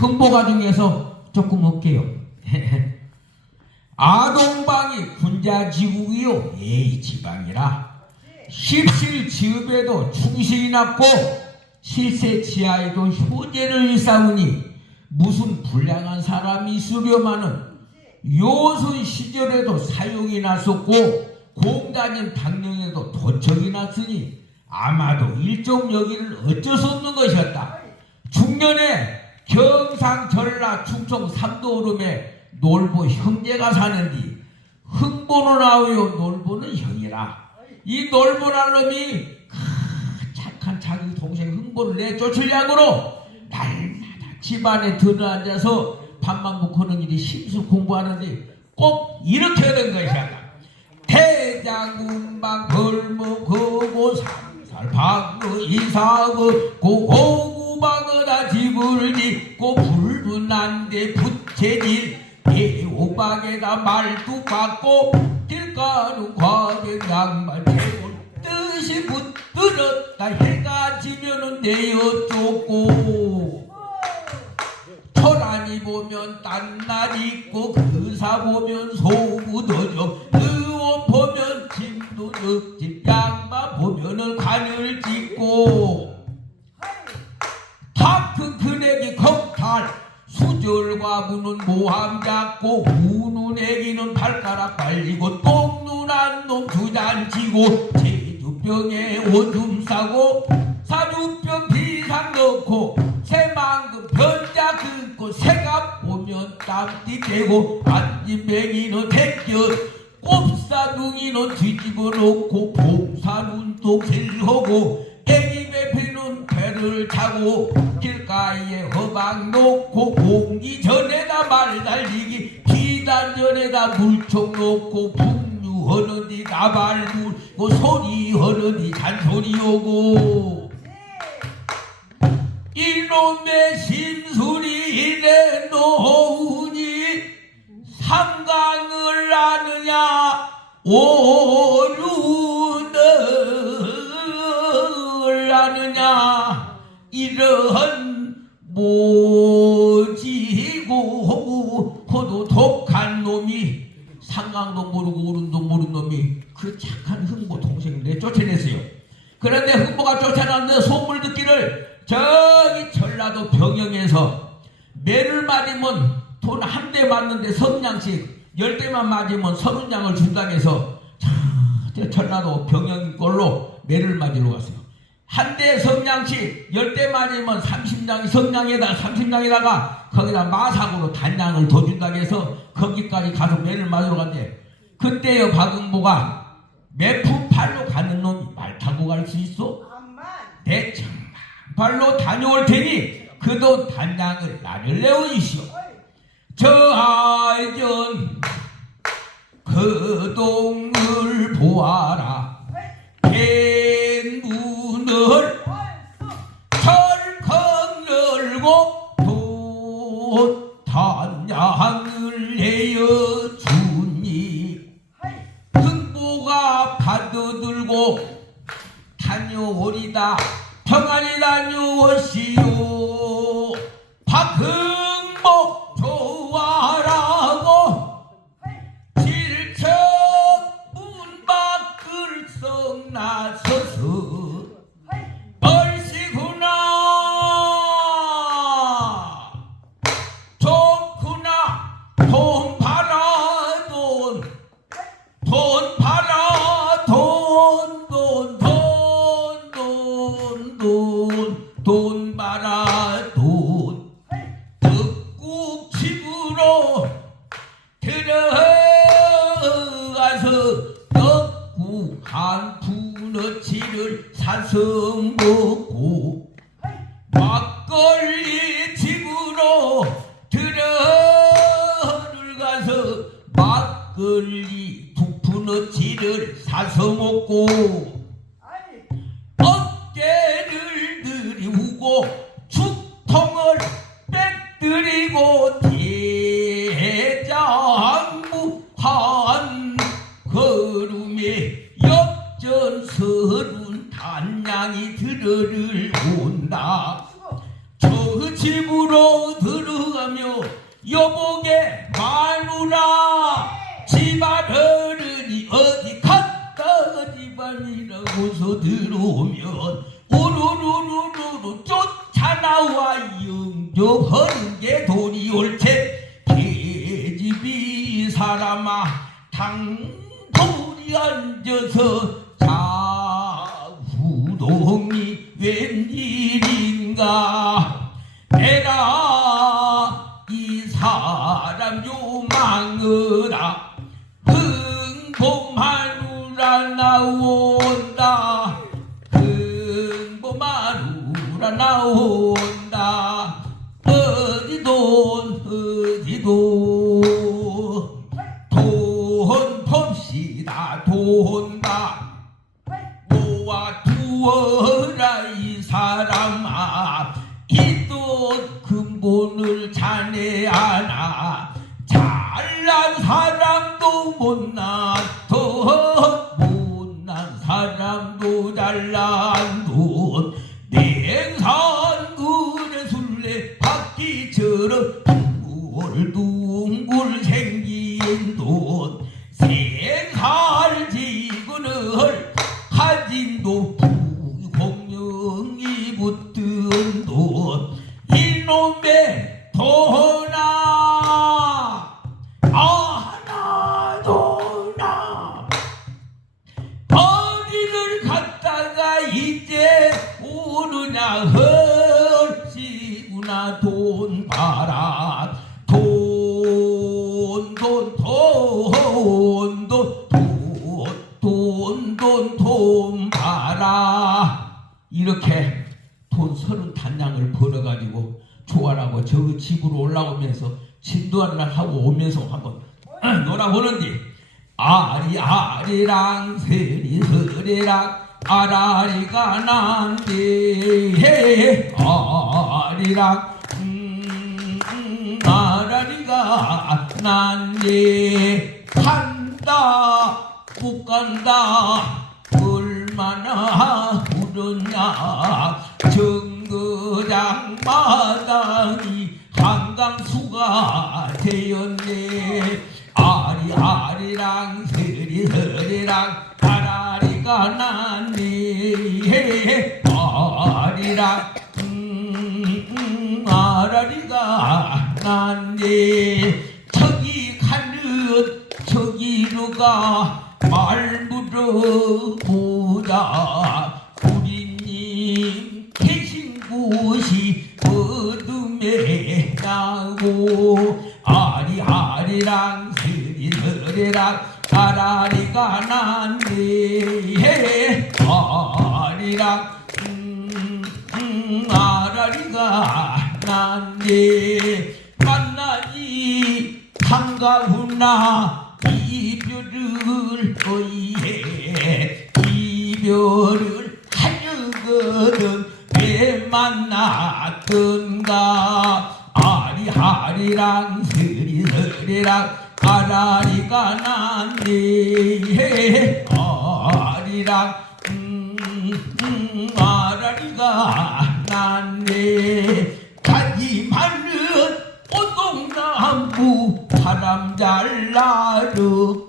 흥보가 중에서 조금 할게요. 아동방이 군자지국이요 예의 지방이라 십실 지읍에도 충실이 났고 실세 지하에도 효제를 쌓으니 무슨 불량한 사람이 있으려마는 요순 시절에도 사용이 났었고 공다님 당령에도 도척이 났으니 아마도 일종 여기는 어쩔 수 없는 것이었다. 중년에 경상 전라 충청 삼도오름에 놀보 형제가 사는디 흥보는 아우요 놀보는 형이라. 이 놀보란 놈이 크, 착한 자기 동생 흥보를 내쫓으려고 날마다 집안에 들어앉아서 밥만 먹고 하는 일이 심술 공부하는데 꼭 이렇게 하는 것이야. 대장군방 벌목하고 삼살방어 이사고 고고 구방어다 집을 짓고 불분한데 부채질 대오방에다 말도 받고 길가는 과백 양말 대고 뜻이 붙들었다. 해가 지면은 내어 쫓고. 초란이 보면 딴날 있고 그사 보면 소구더져. 의원 보면 짐도 적집 양마 보면은 관을 짓고 무는 모함 잡고 우는 애기는 발가락 발리고 똥눈 한 놈 주잔치고 제주병에 오줌 싸고 사주병 비상 넣고 새만금 변자 긋고 새가 보면 땀띠 떼고 안진뱅이는 택겨 꼽사둥이는 뒤집어 놓고 봉사눈도 길하고 애기 배를 차고 길가에 허방 놓고 공기 전에다 말 달리기 비단 전에다 물총 놓고 풍류하는디 나발 불고 소리하는디 잔소리 오고 이놈의 심술이 내놓으니 삼강을 아느냐? 오 호도 독한 놈이 상강도 모르고 오른도 모르는 놈이 그 착한 흥보 동생을 내쫓아냈어요. 그런데 흥보가 쫓아났는데 소문 듣기를 저기 전라도 병영에서 매를 맞으면 돈 한 대 맞는데 성냥씩 열 대만 맞으면 서른 장을 준다고 해서 자, 저 전라도 병영 걸로 매를 맞으러 갔어요. 한 대 성냥씩 열대 맞으면 30장 성냥에다 30장에다가 거기다 마삭으로 단장을 더 준다고 해서 거기까지 가서 매를 맞으러 갔는데 그때요 박응보가 매품 팔로 가는 놈이 말 타고 갈 수 있어? 내 장발로 다녀올 테니 그도 단장을 나를 내어주시오. 저 아이전 그 동을 보아라 我 집으로 들어가서 막걸리 두 푸너치를 사서 먹고 어깨를 들이우고 축통을 빼뜨리고 집안이라고서 들어오면 우르르르르르 쫓아나와 영접하는 게 돈이 옳지 계집이 사람아 당돌이 앉아서 자후동이 웬일인가 믿어 돈 봐라 돈돈돈돈돈돈돈돈 봐라. 이렇게 돈 서른 단량을 벌어가지고 조아라고 저 집으로 올라오면서 진도하는 하고 오면서 한번 놀아보는디. 아리 아리랑 서리서리랑 아라리가 난디. 아리랑 난디 간다 못 간다 얼마나 울었냐? 정거장 마당이 한강수가 되었네. 아리아리랑 서리서리랑 아라리가 났네. 아리랑 음, 음, 아라리가 났네 저기 가는 저기로가 말 물어보자 우리님 계신 곳이 어둠에 나고 아리아리랑 스리스리랑 아라리가 난네. 아리랑 음, 음, 아라리가 만나니 한가훈나 이별을 어이해. 이별을 하려거든 왜 만났던가. 아리아리랑 스리스리랑 아라리가 난네. 아리랑 음, 음, 아라리가 난네 오동나무 바람 잘 나르고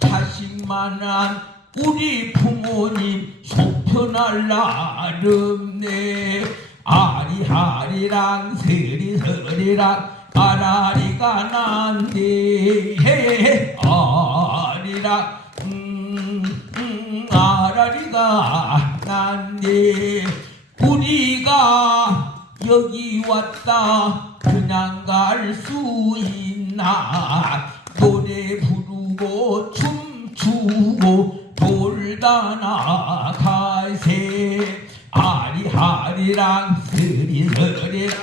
자식만한 우리 부모님 속편할 나름네. 아리아리랑 서리서리랑 아라리가 난데. 아리랑 음, 음, 아라리가 난데. 우리가 여기 왔다. 그냥 갈 수 있 나 노래 부르고 춤추고 놀다 나가세. 아리아리랑 스리스리랑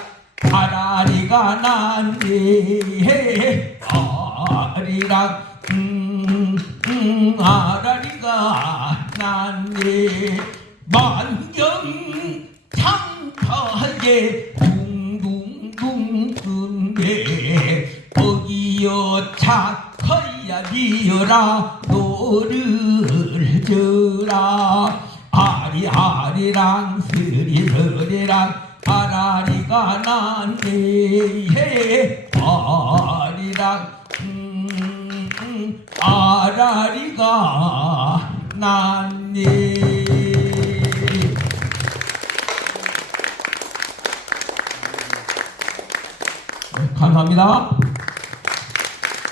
아라리가 난데. 아리랑 음, 음, 아라리가 난데. 만경 창파하 뛰어라 노를 져라 아리아리랑 스리스리랑 아라리가 난데 예, 아리랑 음, 음, 아라리가 난데 감사합니다.